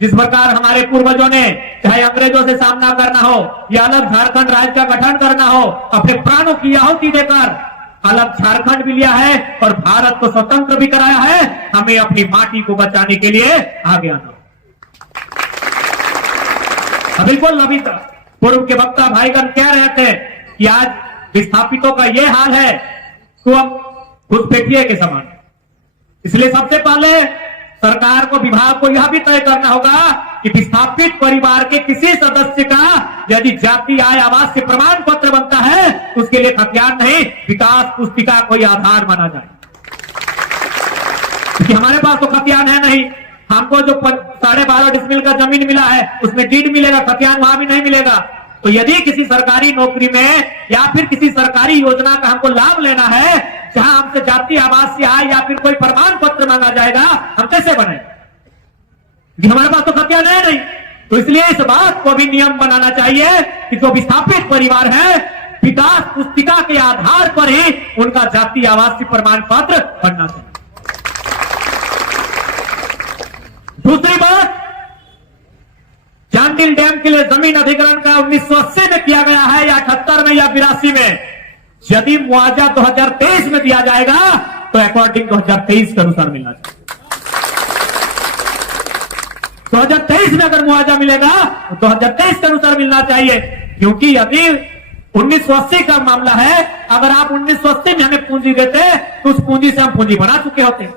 जिस प्रकार हमारे पूर्वजों ने चाहे अंग्रेजों से सामना करना हो या अलग झारखंड राज्य का गठन करना हो, अपने प्राणों की आहुति देकर अलग झारखंड भी लिया है और भारत को स्वतंत्र भी कराया है। हमें अपनी माटी को बचाने के लिए आगे आना। बिल्कुल अभी पूर्व के वक्ता भाईगण कह रहे थे कि आज विस्थापितों का यह हाल है तो हम घुसपैठिए के समान। इसलिए सबसे पहले सरकार को, विभाग को यह भी तय करना होगा कि विस्थापित परिवार के किसी सदस्य का यदि जाति आय आवास से प्रमाण पत्र बनता है तो उसके लिए खतियान नहीं, विकास पुस्तिका कोई आधार माना जाए। क्योंकि हमारे पास तो खतियान है नहीं। हमको जो 12.5 डिसमिल का जमीन मिला है उसमें डीड मिलेगा, खतियान वहां भी नहीं मिलेगा। तो यदि किसी सरकारी नौकरी में या फिर किसी सरकारी योजना का हमको लाभ लेना है जहां हमसे जाति आवास से आए या फिर कोई प्रमाण पत्र मांगा जाएगा, हम कैसे बने? हमारे पास तो खतियान है नहीं। तो इसलिए इस बात को भी नियम बनाना चाहिए कि जो विस्थापित परिवार है विकास पुस्तिका के आधार पर ही उनका जाति आवास प्रमाण पत्र बनना चाहिए। दूसरी बात, चांडिल डैम के लिए जमीन अधिग्रहण का 1980 में किया गया है या 78 में या 82 में, यदि मुआवजा 2023 में दिया जाएगा तो अकॉर्डिंग 2023 के अनुसार मिलना चाहिए। 2023 में अगर मुआवजा मिलेगा तो 2023 के अनुसार मिलना चाहिए। क्योंकि यदि 1980 का मामला है, अगर आप 1980 में हमें पूंजी देते तो उस पूंजी से हम पूंजी बना चुके होते।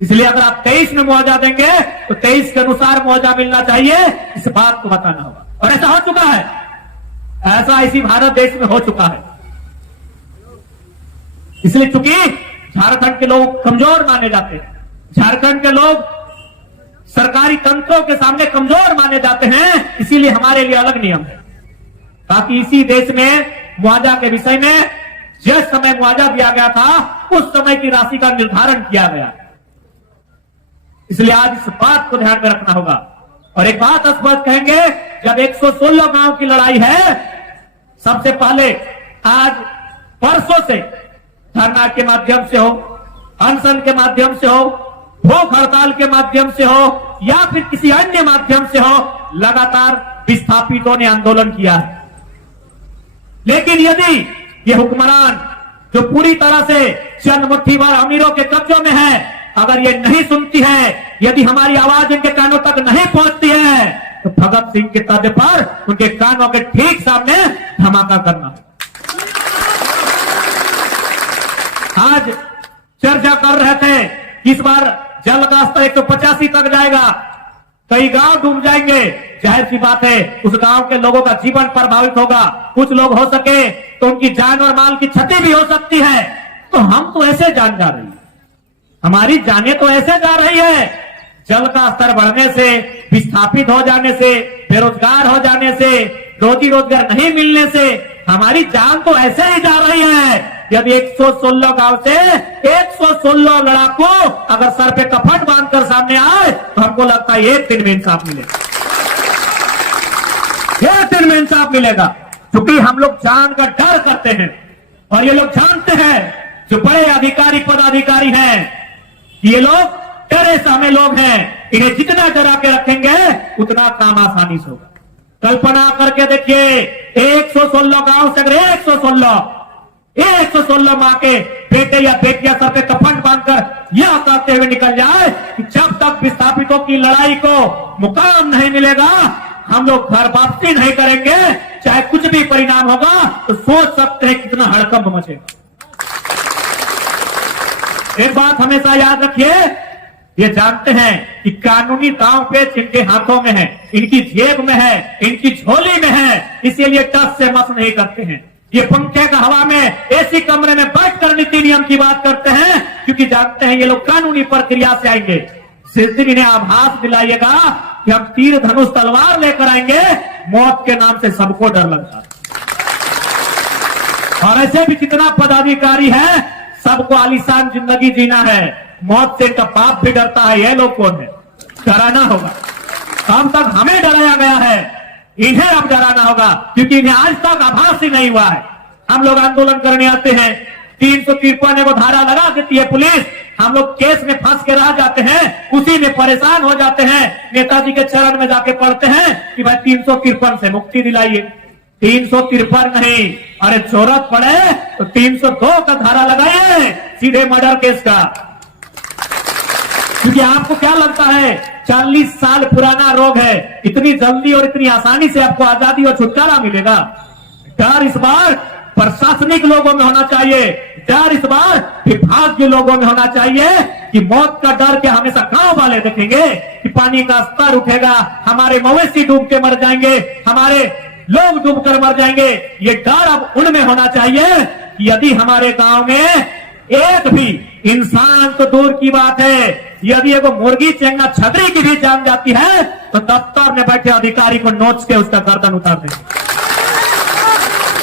इसलिए अगर आप 23 में मुआवजा देंगे तो 23 के अनुसार मुआवजा मिलना चाहिए। इस बात को बताना होगा और ऐसा हो चुका है, ऐसा इसी भारत देश में हो चुका है। इसलिए चूंकि झारखंड के लोग कमजोर माने जाते हैं, झारखंड के लोग सरकारी तंत्रों के सामने कमजोर माने जाते हैं, इसीलिए हमारे लिए अलग नियम है ताकि इसी देश में मुआवजा के विषय में जिस समय मुआवजा दिया गया था उस समय की राशि का निर्धारण किया गया। इसलिए आज इस बात को ध्यान में रखना होगा। और एक बात स्पष्ट कहेंगे, जब 116 गांव की लड़ाई है, सबसे पहले आज परसों से धरना के माध्यम से हो, अनशन के माध्यम से हो, भूख हड़ताल के माध्यम से हो या फिर किसी अन्य माध्यम से हो, लगातार विस्थापितों ने आंदोलन किया है। लेकिन यदि ये हुक्मरान जो पूरी तरह से चंद मुट्ठीभर अमीरों के कब्जों में है, अगर ये नहीं सुनती है, यदि हमारी आवाज इनके कानों तक नहीं पहुंचती है, तो भगत सिंह के तर्ज पर उनके कानों के ठीक सामने धमाका करना। आज चर्चा कर रहे थे इस बार जल का स्तर 185 तक जाएगा, कई गांव डूब जाएंगे। जाहिर सी बात है उस गांव के लोगों का जीवन प्रभावित होगा, कुछ लोग हो सके तो उनकी जान और माल की क्षति भी हो सकती है। तो हम तो ऐसे जान जा रही है, हमारी जाने तो ऐसे जा रही है, जल का स्तर बढ़ने से, विस्थापित हो जाने से, बेरोजगार हो जाने से, रोजी रोजगार नहीं मिलने से हमारी जान तो ऐसे ही जा रही है। यदि 116 गांव से 116 लड़ाकू अगर सर पे कफन बांधकर सामने आए तो हमको लगता है एक दिन में इंसाफ मिलेगा, एक दिन में इंसाफ मिलेगा। क्योंकि हम लोग जान का डर करते हैं और ये लोग जानते हैं, जो बड़े अधिकारी पदाधिकारी हैं, ये लोग डरे सहमे लोग हैं, इन्हें जितना डरा के रखेंगे उतना काम आसानी से होगा। कल्पना करके देखिए, 116 गांव से अगर 116 माँ के बेटे या बेटियां सर पे कफन बांधकर यह कहते हुए निकल जाए कि जब तक विस्थापितों की लड़ाई को मुकाम नहीं मिलेगा हम लोग घर वापसी नहीं करेंगे, चाहे कुछ भी परिणाम होगा, तो सोच सकते हैं कितना हड़कंप मचेगा। एक बात हमेशा याद रखिए, ये जानते हैं कि कानूनी दांव पेच इनके हाथों में है, इनकी जेब में है, इनकी झोली में है, इसीलिए टस से मस नहीं करते हैं। ये पंखे का हवा में एसी कमरे में बैठकर नीति नियम की बात करते हैं, क्योंकि जानते हैं ये लोग कानूनी प्रक्रिया से आएंगे। जिस दिन इन्हें आभास दिलाइएगा कि हम तीर धनुष तलवार लेकर आएंगे, मौत के नाम से सबको डर लगता है। और ऐसे भी जितना पदाधिकारी है सबको आलीशान जिंदगी जीना है, मौत से इनका बाप भी डरता है। ये लोग कौन है? डराना होगा। अब तक हमें डराया गया है, इन्हें अब डराना होगा, क्योंकि इन्हें आज तक आभास ही नहीं हुआ है। हम लोग आंदोलन करने आते हैं, 353 को धारा लगा देती है पुलिस, हम लोग केस में फंस के रह जाते हैं, उसी में परेशान हो जाते हैं। नेताजी के चरण में जाके पढ़ते हैं कि भाई 353 से मुक्ति दिलाइए। 353 नहीं, अरे जरूरत पड़े तो 302 का धारा लगाइए सीधे मर्डर केस का। क्योंकि आपको क्या लगता है 40 साल पुराना रोग है, इतनी जल्दी और इतनी आसानी से आपको आजादी और छुटकारा मिलेगा? डर इस बार प्रशासनिक लोगों में होना चाहिए, डर इस बार विभाग के लोगों में होना चाहिए कि मौत का डर क्या हमेशा गांव वाले देखेंगे कि पानी का स्तर उठेगा, हमारे मवेशी डूब के मर जाएंगे, हमारे लोग डूबकर मर जाएंगे। ये डर अब उनमें होना चाहिए कि यदि हमारे गांव में एक भी इंसान तो दूर की बात है, यदि एगो मुर्गी चेंगा छतरी की भी जान जाती है तो दफ्तर में बैठे अधिकारी को नोच के उसका गर्दन उतार देंगे।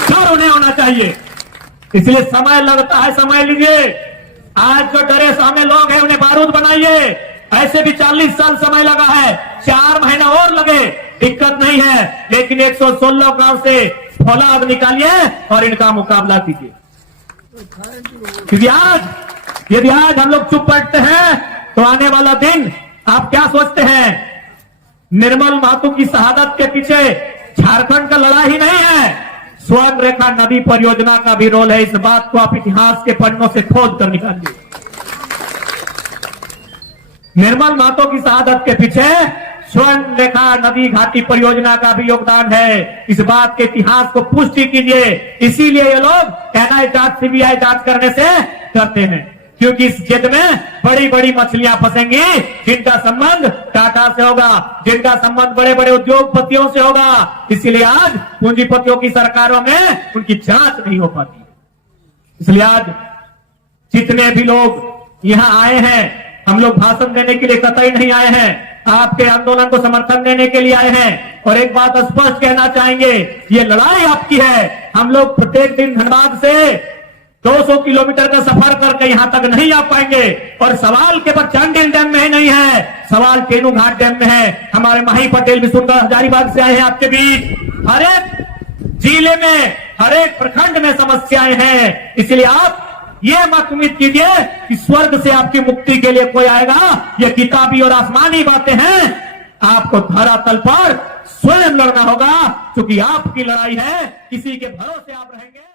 डर उन्हें होना चाहिए। इसलिए समय लगता है, समय लीजिए। आज जो डरे सामने लोग हैं उन्हें बारूद बनाइए। ऐसे भी 40 साल समय लगा है, 4 महीना और लगे, दिक्कत नहीं है, लेकिन 116 गांव से फौलाद निकालिए और इनका मुकाबला कीजिए। क्योंकि आज यदि आज हम लोग चुप बैठते हैं तो आने वाला दिन आप क्या सोचते हैं? निर्मल महतो की शहादत के पीछे झारखंड का लड़ाई नहीं है, स्वर्ण रेखा नदी परियोजना का भी रोल है। इस बात को आप इतिहास के पन्नों से खोद कर निकालिए। निर्मल महतो की शहादत के पीछे स्वर्ण रेखा नदी घाटी परियोजना का भी योगदान है। इस बात के इतिहास को पुष्टि कीजिए। इसीलिए ये लोग एनआईए जांच, सीबीआई जांच करने से करते हैं, क्योंकि इस जेल में बड़ी बड़ी मछलियां फंसेंगी जिनका संबंध टाटा से होगा, जिनका संबंध बड़े बड़े उद्योगपतियों से होगा। इसीलिए आज पूंजीपतियों की सरकारों में उनकी जांच नहीं हो पाती। इसलिए आज जितने भी लोग यहां आए हैं, हम लोग भाषण देने के लिए कतई नहीं आए हैं, आपके आंदोलन को समर्थन देने के लिए आए हैं। और एक बात स्पष्ट कहना चाहेंगे, ये लड़ाई आपकी है। हम लोग प्रत्येक दिन धनबाद से 200 किलोमीटर का सफर करके यहां तक नहीं आ पाएंगे। और सवाल केवल चांडिल डैम में ही नहीं है, सवाल केनू घाट डैम में है। हमारे माही पटेल भी सुनकर हजारीबाग से आए हैं आपके बीच। हर एक जिले में, हर एक प्रखंड में समस्याएं हैं। इसलिए आप ये मत उम्मीद कीजिए कि स्वर्ग से आपकी मुक्ति के लिए कोई आएगा। ये किताबी और आसमानी बातें हैं, आपको धरातल पर स्वयं लड़ना होगा, क्योंकि आपकी लड़ाई है, किसी के भरोसे आप रहेंगे।